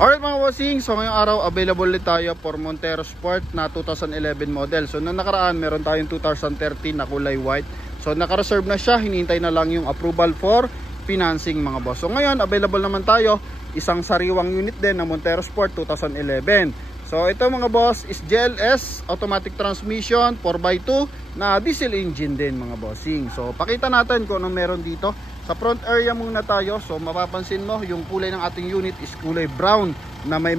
Alright mga bossing, so ngayong araw available ulit tayo for Montero Sport na 2011 model. So nung nakaraan meron tayong 2013 na kulay white. So naka-reserve na siya, hinihintay na lang yung approval for financing mga boss. So ngayon available naman tayo isang sariwang unit din na Montero Sport 2011. So ito mga boss is GLS automatic transmission 4x2 na diesel engine din mga bossing. So pakita natin kung anong meron dito. Sa front area muna tayo. So mapapansin mo yung kulay ng ating unit is kulay brown na may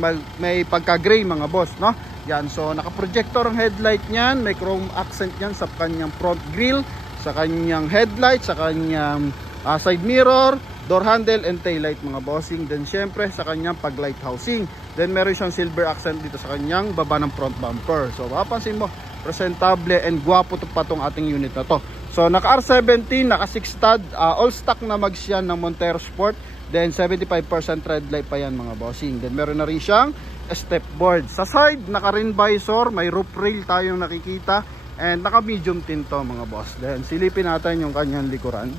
pagka-gray mga boss, no? Yan, so naka-projector ang headlight niyan, may chrome accent niyan sa kanyang front grille, sa kanyang headlight, sa kanyang side mirror, door handle and tail light mga bossing. Then syempre sa kanyang pag-light housing. Then meron siyang silver accent dito sa kanyang baba ng front bumper. So mapapansin mo, presentable and gwapo pa tong ating unit na to. So naka R17, naka 6 stud, all stock na mags yan ng Montero Sport. Then 75% tread light pa yan mga bossing. Then meron na rin siyang step board. Sa side, naka rim visor, may roof rail tayong nakikita. And naka medium tint to mga boss. Then silipin natin yung kanyang likuran.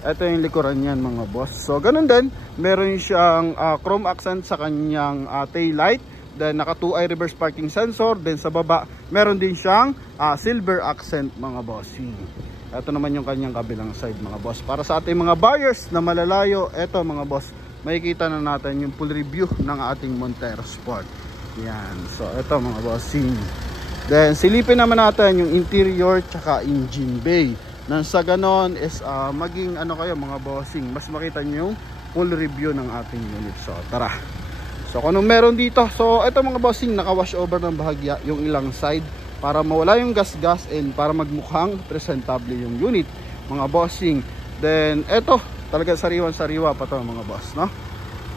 Ito yung likuran yan mga boss. So ganun din, meron siyang chrome accent sa kanyang tail light. Then naka 2i reverse parking sensor. Then sa baba meron din siyang silver accent mga bossing. Ito naman yung kanyang kabilang side mga boss. Para sa ating mga buyers na malalayo, ito mga boss, makikita na natin yung full review ng ating Montero Sport. Yan, so ito mga bossing. Then silipin naman natin yung interior tsaka engine bay. Nang sa ganon is maging ano kayo mga bossing, mas makita nyo yung full review ng ating unit. So tara. So kung anong meron dito, so ito mga bossing, naka-wash over ng bahagya yung ilang side para mawala yung gas-gas and para magmukhang presentable yung unit mga bossing. Then ito, talaga sariwan-sariwa pa to mga boss, no?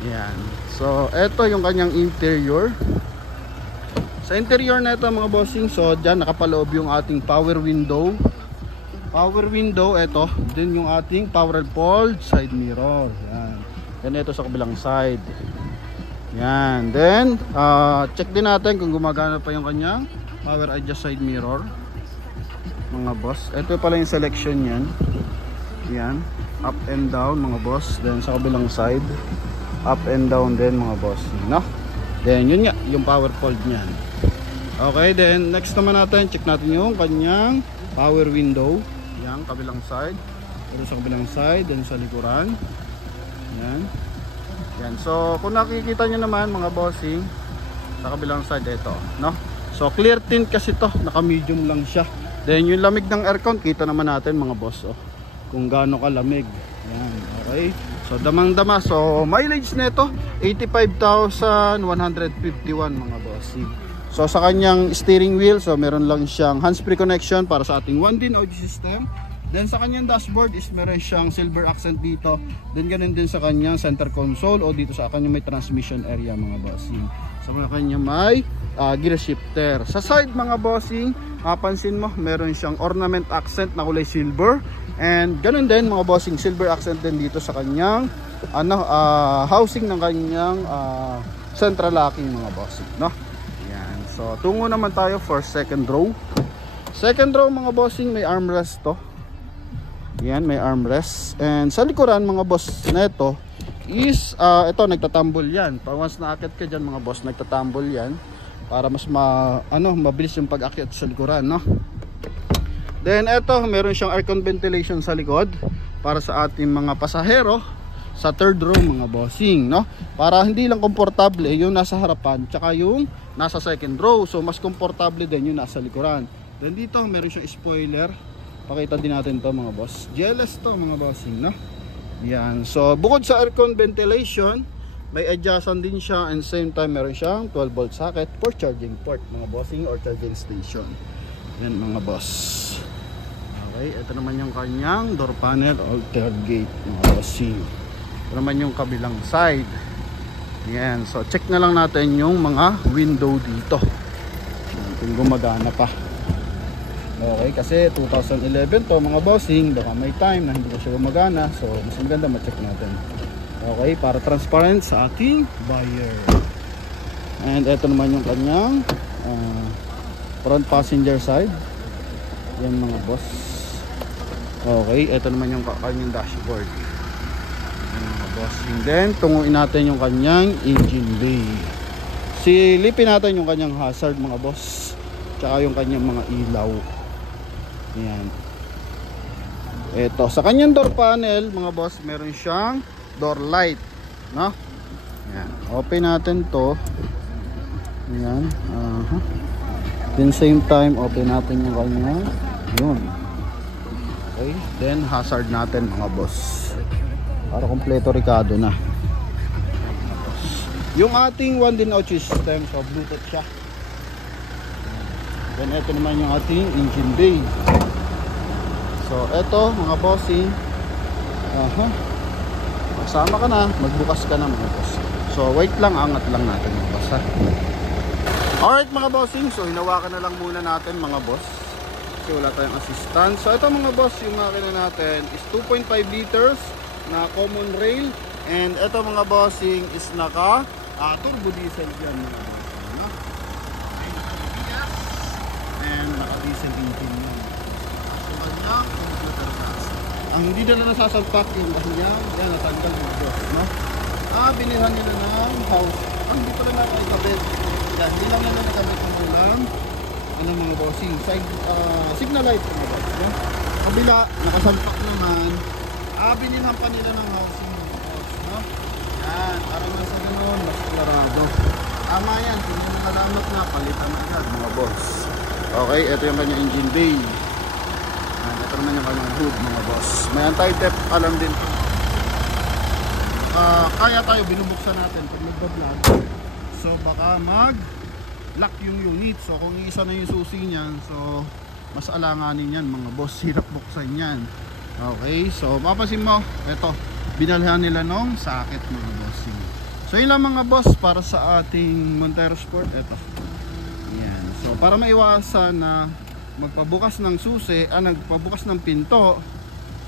Yan. So ito yung kanyang interior. Sa interior na ito mga bossing, so dyan nakapaloob yung ating power window. Power window, ito. Din yung ating power fold side mirror. Yan. Then ito sa kabilang side. Yan, then check din natin kung gumagana pa yung kanyang power adjust side mirror mga boss. Ito pala yung selection yan. Yan, up and down mga boss. Then sa kabilang side, up and down din mga boss, no? Then yun nga, yung power fold niyan. Okay, then next naman natin, check natin yung kanyang power window. Yan, kabilang side. Ito sa kabilang side, then sa likuran. Yan. Yan, so kung nakikita nyo naman mga bossing, sa kabilang side ito, no? So clear tint kasi to, naka medium lang siya. Then yung lamig ng aircon, kita naman natin mga boss, oh, kung gaano kalamig. Yan, okay. So damang dama, so mileage nito 85,151 mga bossing. So sa kanyang steering wheel, so meron lang siyang hands-free connection para sa ating 1DIN audio system. Then sa kanyang dashboard is meron siyang silver accent dito. Then ganun din sa kanyang center console o dito sa kanyang may transmission area mga bossing. Sa kanyang may gear shifter. Sa side mga bossing, mapansin mo meron siyang ornament accent na kulay silver. And ganun din mga bossing, silver accent din dito sa kanyang housing ng kanyang central locking mga bossing, no? Yan. So tungo naman tayo for second row. Second row mga bossing, may armrest to. Yan, may armrest. And sa likuran mga boss neto is ito nagtatambol yan. Once naakit ka dyan mga boss, nagtatambol yan para mas mabilis yung pag-akyat sa likuran, no? Then ito, meron siyang aircon ventilation sa likod para sa ating mga pasahero sa third row mga bossing, no? Para hindi lang komportable yung nasa harapan tsaka yung nasa second row. So mas komportable din yung nasa likuran. Then dito meron siyang spoiler. Pakita din natin to mga boss. GLS to mga bossing, no? Yan. So bukod sa aircon ventilation, may adjustan din siya and same time meron siyang 12 volt socket for charging port mga bossing or charging station. Yan mga boss. Okay, ito naman yung kanyang door panel or tailgate mga bossing. Ito naman yung kabilang side. Yan. So check na lang natin yung mga window dito. Yan, kung gumagana pa. Okay, kasi 2011 to mga bossing, baka may time na hindi ko siya gumagana. So mas maganda ma-check natin. Okay, para transparent sa ating buyer. And ito naman yung kanyang front passenger side. Yan mga boss. Okay, ito naman yung kanyang dashboard. Yan mga bossing. Then tunguin natin yung kanyang engine bay. Silipin natin yung kanyang hazard mga boss, tsaka yung kanyang mga ilaw. Ayan. Ito, sa kanyang door panel mga boss, meron siyang door light, no? Ayan. Open natin to. Ayan. Then same time open natin yung kanya. Yun. Okay. Then hazard natin mga boss, para kompleto Ricardo na. Yung ating 1-din-out system, so Bluetooth siya. Then ito naman yung ating engine bay. So ito mga bossing, kasama ka na, magbukas ka na mga boss. So wait lang, angat lang natin mga boss ha. Alright mga bossing, so hinawakan na lang muna natin mga boss, kasi wala tayong assistance. So ito mga boss, yung makina natin is 2.5 liters na common rail. And ito mga bossing is naka turbo diesel yan mga bossing, no? And naka diesel engine yan. So kanyang computer gas. Ang hindi na nasasalpak yung kanyang, yan natanggal mga boss, no? Binilhan nila ng house. Ang hindi pala nakakabit. Yan, hindi lang nila nakabit ng ulam. Ano mga bossing, signal light mga boss, no? Kabila, nakasalpak naman. Binilhan pa nila ng housing mga boss, no? Yan, para mas ganoon, mas klarado. Tama yan, kung yung nakalamat na, palitan na agad mga boss. Okay, ito yung kanyang engine bay. Yan, ito naman yung kanyang hood mga boss. May anti-theft alarm din. Kaya tayo binubuksan natin pag nagbablog. So baka mag-lock yung unit. So kung isa na yung susi niyan, so mas alanganin yan mga boss. Hirap buksan yan. Okay, so mapapansin mo, ito, binalhan nila nung socket mga bossing. So yun lang mga boss para sa ating Montero Sport. Ito. Yan. So para maiwasan na magpabukas ng susi, nagpabukas ng pinto,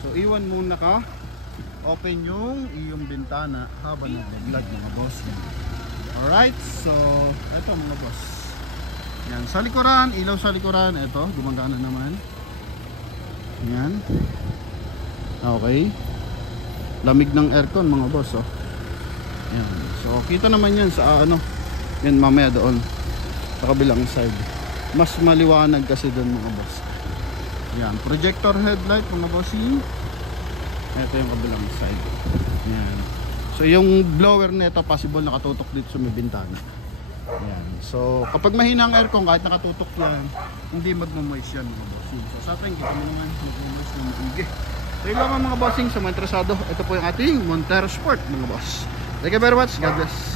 so iwan muna ka open yung iyong bintana habang nag-vlog mga boss. Alright, so ito mga boss. Yan, sa likuran, ilaw sa likuran, ito, gumagana naman. Yan. Okay. Lamig ng aircon mga boss, oh. Yan. So kita naman yan sa yan mamaya doon sa kabilang side. Mas maliwanag kasi doon mga boss. Yan, projector headlight mga bossing. Ito yung kabilang side. Yan. So yung blower nito possible nakatutok dito sa may bintana. Yan. So kapag mahina ang aircon, kahit nakatutok yan, hindi magmo-moist yan mga bossing. So sa atin, kita mo naman magmo-moist ng maigi. So yun lang mga bossing, sa mga interesado, ito po yung ating Montero Sport mga boss. Thank you very much. God bless.